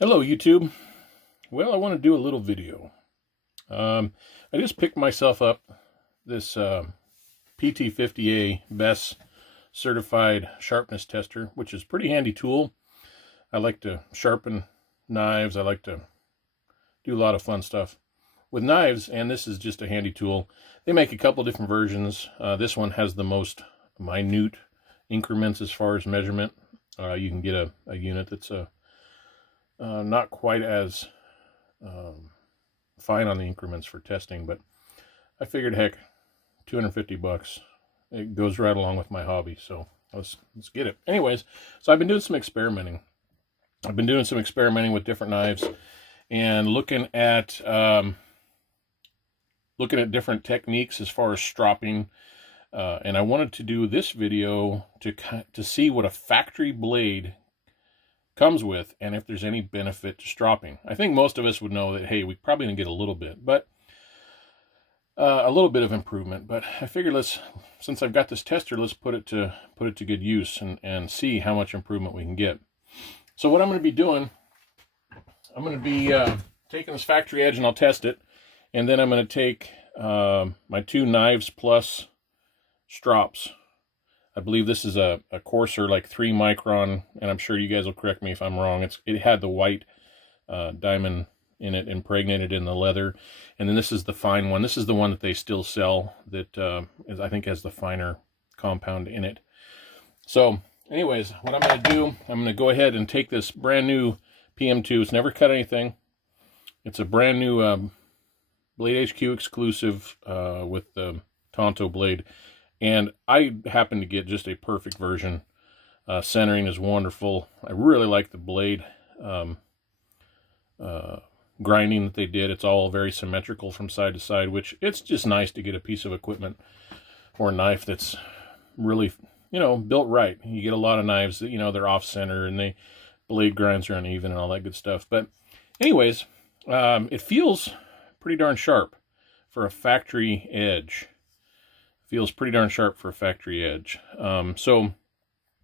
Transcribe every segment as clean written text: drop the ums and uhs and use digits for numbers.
Hello YouTube. Well, I want to do a little video. I just picked myself up this PT50A BESS certified sharpness tester, which is a pretty handy tool. I like to sharpen knives. I like to do a lot of fun stuff with knives, and this is just a handy tool. They make a couple different versions. This one has the most minute increments as far as measurement. You can get a unit that's not quite as fine on the increments for testing, but I figured, heck, 250 bucks. It goes right along with my hobby, so let's get it. Anyways, so I've been doing some experimenting. I've been doing some experimenting with different knives and looking at different techniques as far as stropping. And I wanted to do this video to see what a factory blade comes with and if there's any benefit to stropping. I think most of us would know that, hey, we probably didn't get a little bit, but a little bit of improvement. But I figured, since I've got this tester, let's put it to good use and see how much improvement we can get. So what I'm going to be doing, I'm going to be taking this factory edge and I'll test it, and then I'm going to take my two KnivesPlus Strops. I believe this is a coarser, like 3 micron, and I'm sure you guys will correct me if I'm wrong. It had the white diamond in it, impregnated in the leather. And then this is the fine one. This is the one that they still sell that I think has the finer compound in it. So anyways, what I'm going to do, I'm going to go ahead and take this brand new PM2. It's never cut anything. It's a brand new BladeHQ exclusive with the Tonto blade. And I happen to get just a perfect version. Centering is wonderful. I really like the blade grinding that they did. It's all very symmetrical from side to side, which it's just nice to get a piece of equipment or a knife that's really, built right. You get a lot of knives that, they're off center and the blade grinds are uneven and all that good stuff. But anyways, it feels pretty darn sharp for a factory edge. Feels pretty darn sharp for a factory edge. So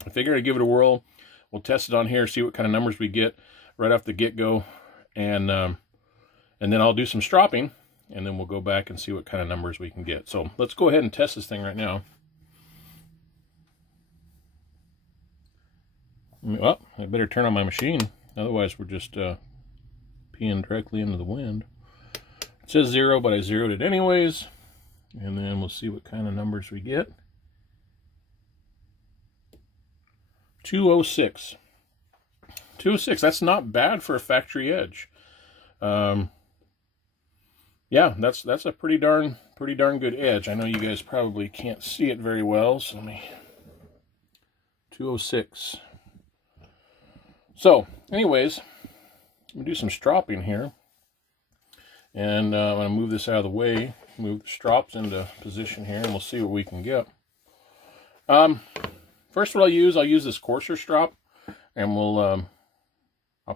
I figured I'd give it a whirl. We'll test it on here, see what kind of numbers we get right off the get-go, and then I'll do some stropping, and then we'll go back and see what kind of numbers we can get. So let's go ahead and test this thing right now. Well, I better turn on my machine, otherwise we're just peeing directly into the wind. It says 0, but I zeroed it anyways. And then we'll see what kind of numbers we get. 206. 206, that's not bad for a factory edge. Yeah, that's a pretty darn good edge. I know you guys probably can't see it very well, so let me... 206. So, anyways, I'm going to do some stropping here. And I'm going to move this out of the way. Move the strops into position here, and we'll see what we can get. First, what I'll use this coarser strop, and I'll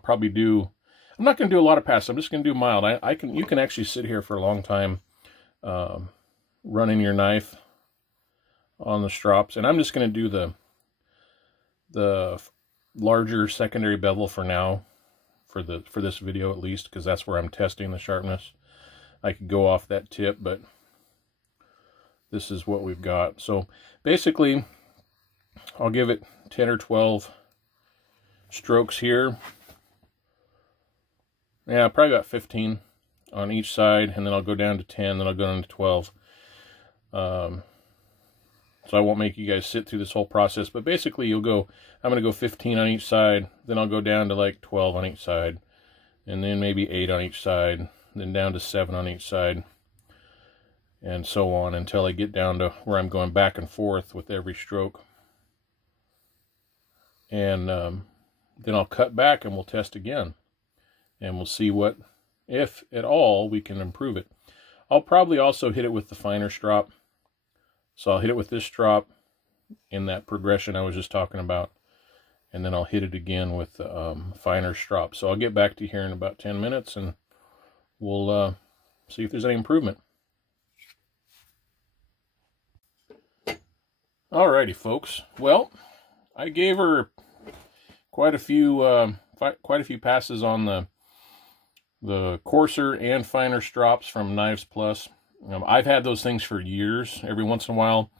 probably do. I'm not going to do a lot of passes. I'm just going to do mild. You can actually sit here for a long time, running your knife on the strops, and I'm just going to do the larger secondary bevel for now, for this video at least, because that's where I'm testing the sharpness. I could go off that tip, but this is what we've got. So basically, I'll give it 10 or 12 strokes here. Yeah, probably about 15 on each side, and then I'll go down to 10, then I'll go down to 12. So I won't make you guys sit through this whole process, but basically I'm going to go 15 on each side, then I'll go down to like 12 on each side, and then maybe 8 on each side, then down to 7 on each side, and so on until I get down to where I'm going back and forth with every stroke. And then I'll cut back and we'll test again, and we'll see what, if at all, we can improve it. I'll probably also hit it with the finer strop. So I'll hit it with this strop in that progression I was just talking about, and then I'll hit it again with the finer strop. So I'll get back to here in about 10 minutes, and we'll see if there's any improvement. Alrighty, folks. Well, I gave her quite a few quite a few passes on the coarser and finer strops from KnivesPlus. I've had those things for years. Every once in a while,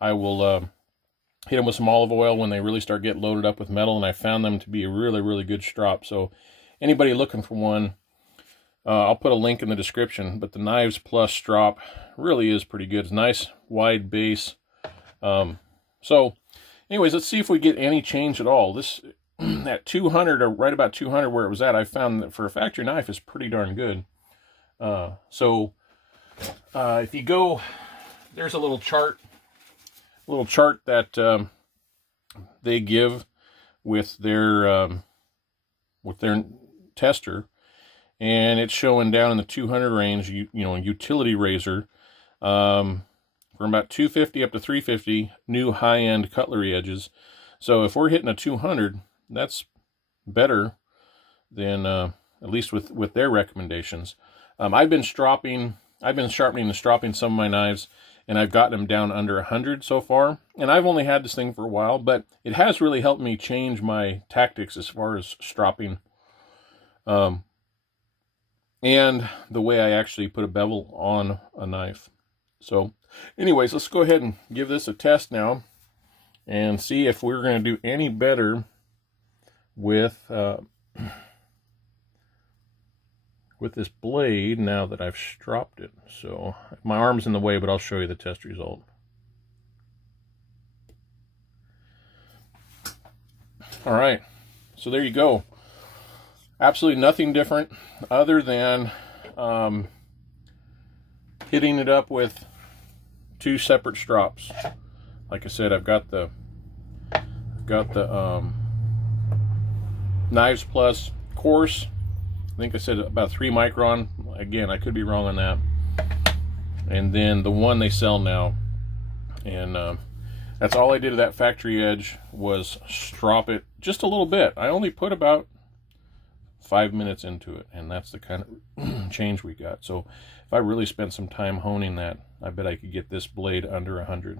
I will hit them with some olive oil when they really start getting loaded up with metal, and I found them to be a really, really good strop. So anybody looking for one, I'll put a link in the description, but the KnivesPlus Strop really is pretty good. It's nice, wide base. So anyways, let's see if we get any change at all. This, at 200, or right about 200 where it was at, I found that for a factory knife is pretty darn good. If you go, there's a little chart that they give with their tester, and it's showing down in the 200 range. You know, a utility razor from about 250 up to 350, new high-end cutlery edges. So if we're hitting a 200, that's better than at least with their recommendations. I've been sharpening and stropping some of my knives, and I've gotten them down under 100 so far. And I've only had this thing for a while, but it has really helped me change my tactics as far as stropping, and the way I actually put a bevel on a knife. So anyways, let's go ahead and give this a test now and see if we're going to do any better with this blade now that I've stropped it. So my arm's in the way, but I'll show you the test result. All right, so there you go. Absolutely nothing different other than hitting it up with two separate strops. Like I said, I've got the KnivesPlus coarse. I think I said about 3 micron. Again, I could be wrong on that. And then the one they sell now. And that's all I did to that factory edge was strop it just a little bit. I only put about 5 minutes into it, and that's the kind of change we got. So if I really spent some time honing that, I bet I could get this blade under 100.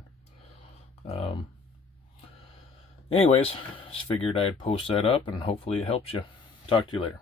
Anyways, just figured I'd post that up, and hopefully it helps you. Talk to you later.